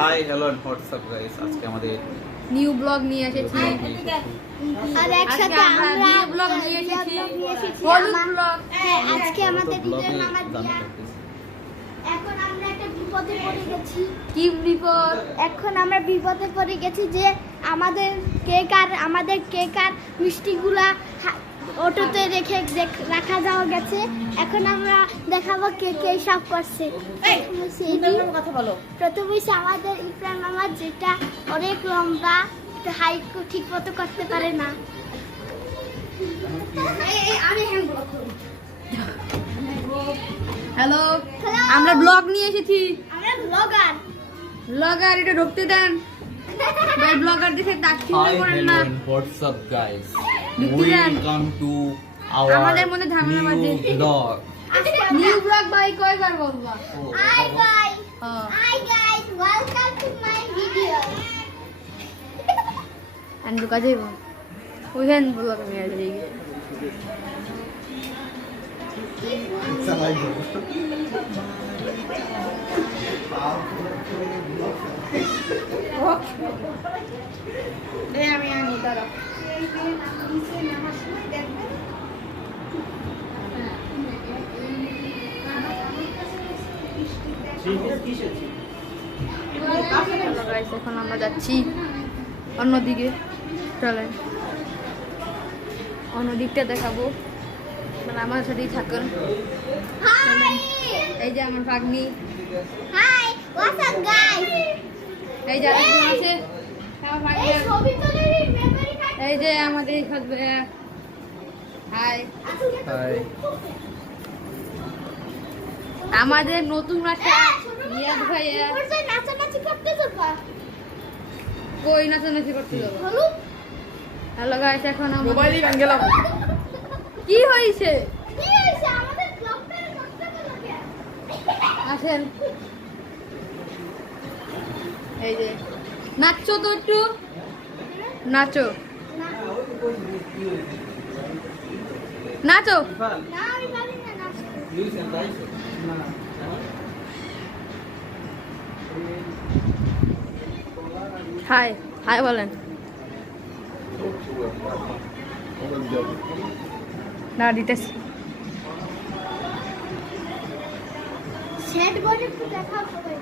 High hello and WhatsApp guys, আজকে আমাদের new blog নিয়ে এসেছি। আর একসাথে আমরা নিউ ব্লগ নিয়ে এসেছি, এসেছি হলুদ ব্লগ। হ্যাঁ, আজকে আমাদের ব্লগে ঈদের নামাজ গান দিয়া। করতেছি। এখন আমরা একটা বিপদে পড়ে গেছি। কি বিপদ? এখন আমরা বিপদে পড়ে গেছি যে আমাদের কেক আর মিষ্টিগুলা অটোতে রেখে রাখা যাওয়া গেছে। এখন আমরা দেখাবো কে কে সব করছে। কথা বলো। প্রথমে হচ্ছে আমাদের ইফরান মামা, যেটা অনেক লম্বা, হাইট ঠিক মতো করতে পারে না। আমি হ্যালো, আমরা ব্লগ নিয়ে এসেছি। আমরা ব্লগার। ব্লগার, এটা ঢুকতে দেন ভাই। ব্লগার দেখে তাচ্ছিল্য হাই করেন হ্যালো না। এন্ড হোয়াটসঅ্যাপ গাইস, বিক্রিয়ান। ওয়েলকাম টু আওয়ার আমাদের মধ্যে ঝামেলা বাজে। ব্লগ। নিউ ব্লগ ভাই কয়বার বলবা? Hi guys. হ্যাঁ। Hi guys. Welcome to my video. And ঢুকা যাইব ওইখান ব্লগ নিয়ে যাই। আমি আনি দাঁড়া। এখন আমরা যাচ্ছি অন্যদিকে। চলেন অন্য দিকটা দেখাবো, মানে আমার সাথেই থাকুন। Hi. এই যে আমার ভাগ্নি, Hi. What's up guys? এই যে আরেকজন আছে আমার ভাগ্নি, এই ছবি তোলার মেমরি কার্ড। এই যে আমাদের হাই। হাই। আমাদের নতুন একটা ইয়াদ ভাইয়া। ওরতে নাচানাচি করতে যাবা। কই নাচানাচি করতে যাবো? হলুদ। হ্যালো গাইস, এখন আমরা মোবাইলই ভাঙ গেলাম। কি হয়েছে? কি হইছে আমাদের ব্লগটা করতে বলো কেন? আসেন, এই যে নাচছো তো, একটু নাচো নাচো। না আমি পারি না নাচতে। হাই হাই বলেন। না দিতেছি। সেট বলে একটু দেখাও সবাই।